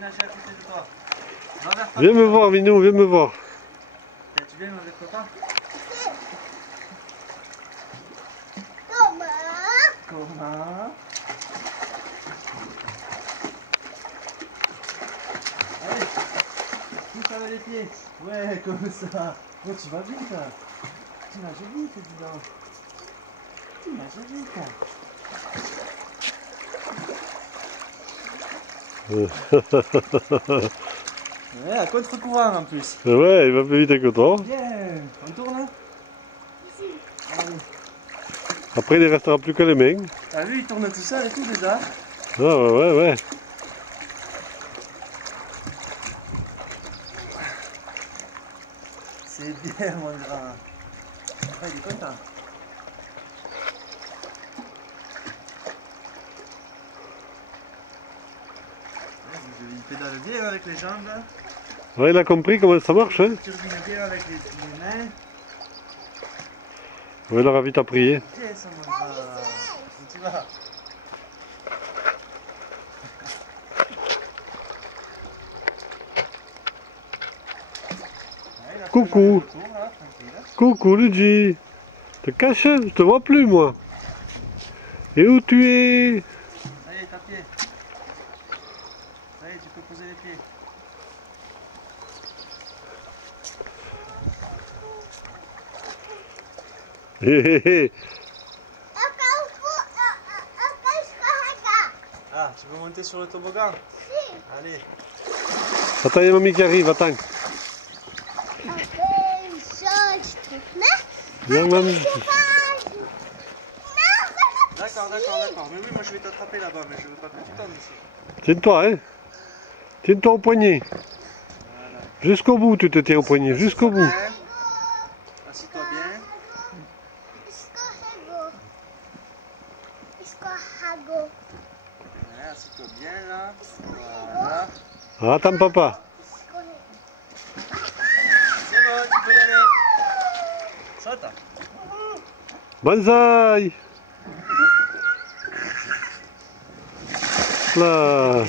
nager à côté de toi. L'envers-toi. Viens me voir, Minou, viens me voir. Tu viens avec papa? Comment? Allez, pousse avec les pieds. Ouais, comme ça. Oh, tu vas vite. Tu nages vite, dis donc. Tu nages vite. Ouais, à contre-courant en plus. Ouais, il va plus vite que toi. Bien, on tourne. Allez. Après, il ne restera plus que les mains. T'as vu, il tourne tout seul et tout déjà. Ah ouais. C'est bien, mon grand. Ah, il est content. Il pédale bien avec les jambes. Là. Ouais, il a compris comment ça marche. Hein. Il turbine bien avec les mains. Ouais, il aura vite à prier. Bien, ça, mon grand. Où tu vas? Coucou. Coucou, Luigi. Te caches, je te vois plus, moi. Et où tu es? Allez, ta pied. Allez, tu peux poser les pieds. Ah, tu veux monter sur le toboggan? Allez. Attends, il y a mamie qui arrive, attends. Viens, mamie. D'accord. Mais oui, moi je vais t'attraper là-bas, mais je veux pas que tu tombes ici. Tiens-toi, hein. Tiens-toi au poignet. Voilà. Jusqu'au bout, tu te tiens au poignet, jusqu'au bout. Assis-toi bien. Ouais, assis-toi bien là. Voilà. Attends, papa. C'est bon, tu peux y aller. Saute. Banzai. Là.